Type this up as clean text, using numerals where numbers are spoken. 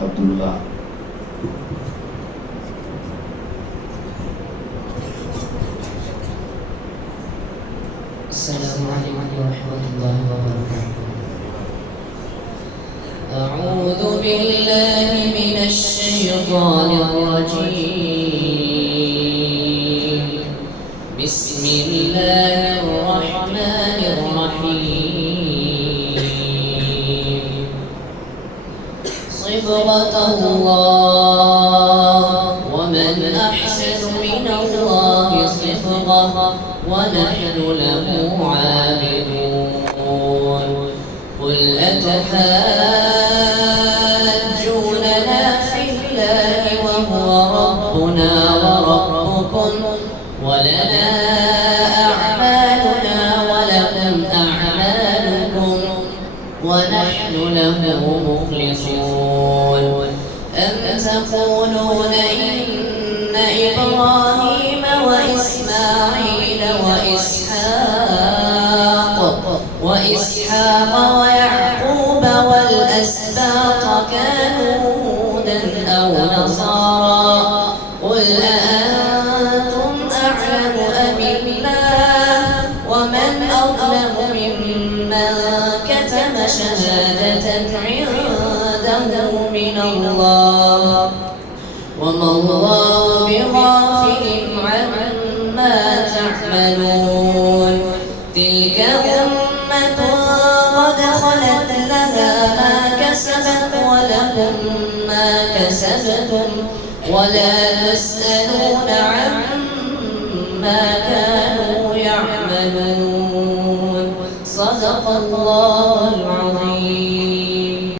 Abdullah. Assalamualaikum warahmatullahi wabarakatuh. A'udzu billahi minasy syaithanir rajim. Bismillahirrahmanirrahim. Sibghatullah wa man ahsanu minallahi sibghah wa nahnu lahu 'abidun. Qul atahajjunana fillahi wa huwa rabbuna wa rabbukum wa lana a'maluna wa lakum a'malukum wa nahnu lahu mukhlisun. Am taquluna inna Ibrahim wa Ismail وإسحاق ويعقوب والأسباط كانوا هودا أو نصارى قل أأنتم أعلم أم الله ومن أظلم ممن كتم شهادة عنده من الله وما الله بغافل عما تعملون. تلك أمة قد خلت لها ما كسبت ولكم ما كسبتم ولا تسألون عما كانوا يعملون. صدق الله العظيم.